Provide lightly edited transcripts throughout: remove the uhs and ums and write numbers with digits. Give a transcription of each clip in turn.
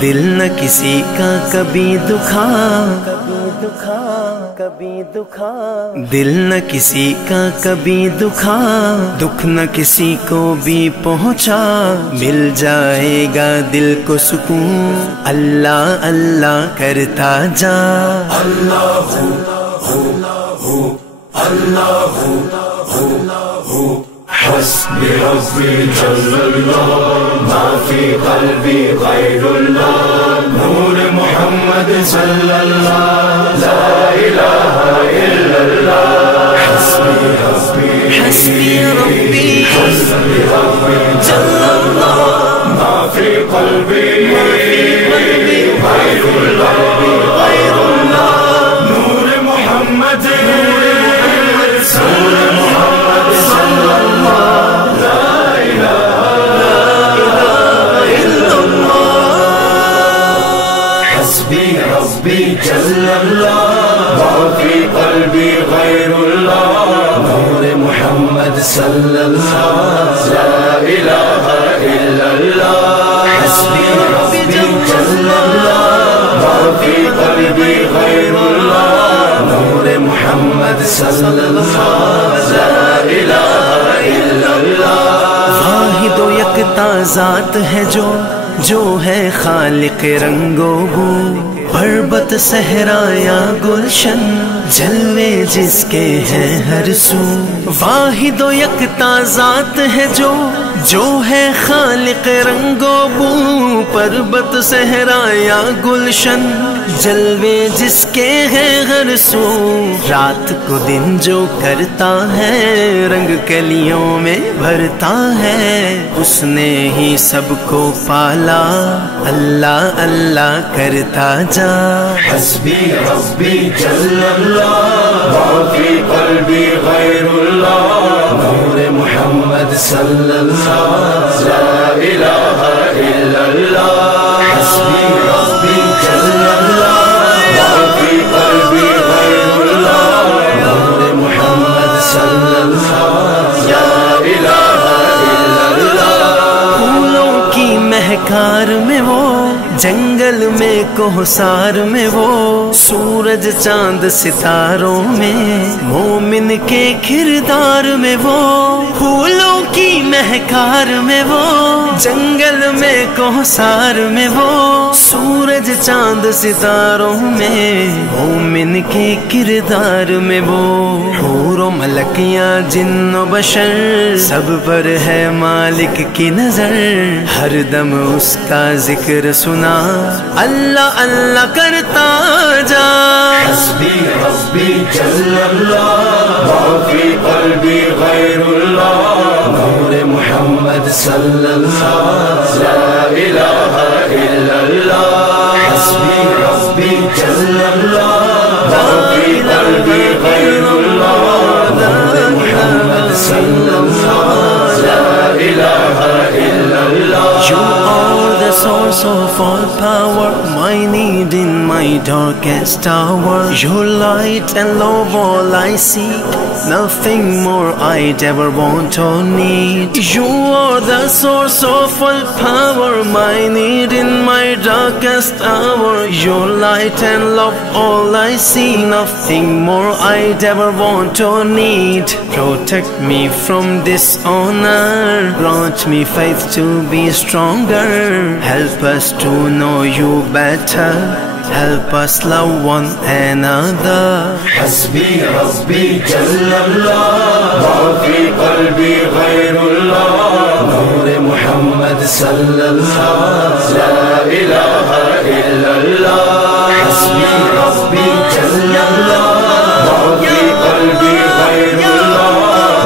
دل نہ کسی کا کبھی دکھا، دل نہ کسی کا کبھی دکھا، دکھ نہ کسی کو بھی پہنچا، مل جائے گا دل کو سکون اللہ اللہ کرتا جا۔ اللہ حسبی ربی جل اللہ ما فی قلبی غیر اللہ، نور محمد صلی اللہ لا الہ الا اللہ۔ حسبی ربی حسبی ربی جل اللہ ما فی قلبی غیر اللہ، نور محمد صلی جل اللہ ما فی قلبی غیر اللہ، نور محمد صلی اللہ لا الہ الا اللہ۔ حسبی ربی جل اللہ ما فی قلبی غیر اللہ، نور محمد صلی اللہ لا الہ الا اللہ۔ واحد و یکتا ذات ہے جو ہے خالق رنگ و بو، پربت صحرا یا گلشن جلوے جس کے ہیں ہر سو۔ واحد و یکتا ذات ہے جو ہے خالق رنگ و بو، پربت صحرا یا گلشن جلوے جس کے ہیں ہر سو۔ رات کو دن جو کرتا ہے رنگ کلیوں میں بھرتا ہے، اس نے ہی سب کو پالا اللہ اللہ کرتا جا۔ حسبی ربی جل اللہ ما فی قلبی غیر اللہ، نور محمد صلی اللہ لا الہ الا اللہ۔ حسبی ربی جل اللہ ما فی قلبی غیر اللہ، نور محمد صلی اللہ لا الہ الا اللہ۔ پھولوں کی مہکار میں وہ، جنگل میں کوہسار میں وہ، سورج چاند ستاروں میں مومن کے کردار میں وہ۔ پھولوں کی مہکار میں وہ، جنگل میں کوہسار میں وہ، سورج چاند ستاروں میں مومن کے کردار میں وہ۔ حور و ملکیاں جن و بشر سب پر ہے مالک کی نظر، ہر دم اس کا ذکر سنا اللہ اللہ کرتا جا۔ حسبی ربی جل اللہ ما فی قلبی غیر اللہ، نور محمد صلی اللہ لا الہ الا اللہ۔ حسبی ربی جل اللہ ما فی قلبی غیر اللہ، نور محمد صلی اللہ لا الہ الا اللہ۔ You are the source of all power, my need in my darkest hour. Your light and love all I seek, nothing more I'd ever want or need. You are the source of all power, my need in my darkest hour. Your light and love all I see, nothing more I'd ever want or need. Protect me from dishonor, grant me faith to be stronger. Help us to know you better, help us love one another. حسبی ربی جل اللہ ما فی قلبی غیر اللہ، نور محمد صلی اللہ لا الہ الا اللہ۔ حسبی ربی جل اللہ ما فی قلبی غیر اللہ،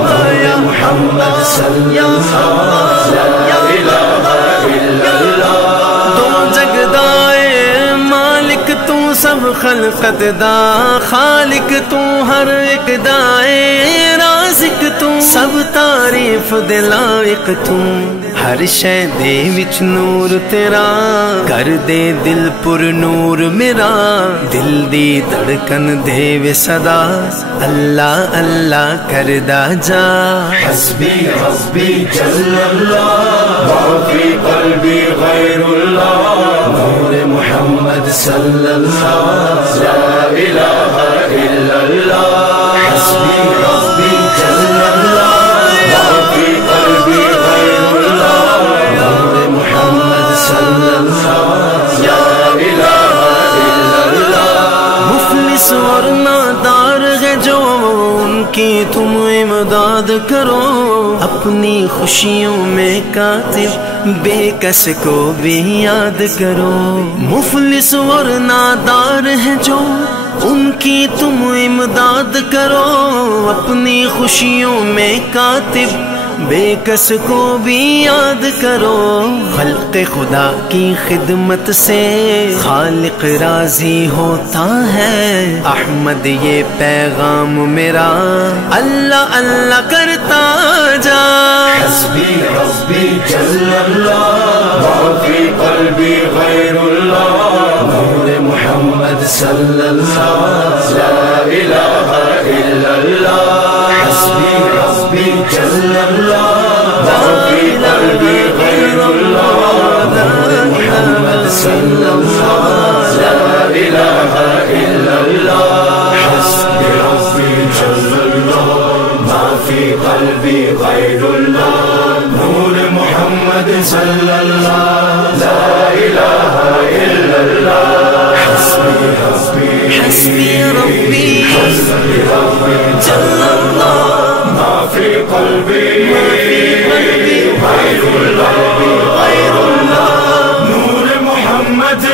نور محمد صلی اللہ لا الہ الا اللہ۔ تو جگدائے مالک تو سب خلقت دا، خالق تو ہر ایک دائے، رازق تو سب تعریف دلائق تو، ہر شے دے وچ نور تیرا کر دے دل پر نور میرا دل دی دھڑکن دے وے صدا اللہ اللہ کردا جا حسبی حسبی جل اللہ ما فی قلبی غیر اللہ نور محمد صلی اللہ لا الہ الا اللہ حسبی حسبی جل اللہ ما فی قلبی غیر اللہ نور محمد صلی اللہ لا الہ الا اللہ مفلس اور نادار ہے جو ان کی تم امداد کرو اپنی خوشیوں میں کاتب بے کس کو بھی یاد کرو مفلس اور نادار ہے جو ان کی تم امداد کرو اپنی خوشیوں میں کاتب بے کس کو بھی یاد کرو خلق خدا کی خدمت سے خالق راضی ہوتا ہے احمد یہ پیغام میرا اللہ اللہ کرتا جا حسبی حسبی جل اللہ ما فی قلبی غیر اللہ نور محمد صلی اللہ لا الہ الا اللہ حسبی حسبی جل اللہ ما فی قلبی غیر اللہ نور محمد صلی اللہ لا الہ الا اللہ حسبی حسبی جل اللہ ما فی قلبی غیر اللہ نور محمد صلی اللہ لا الہ الا اللہ حسبی حسبی حسبی ربی حسبی ربی جل اللہ ما فی قلبی غیر اللہ نور محمد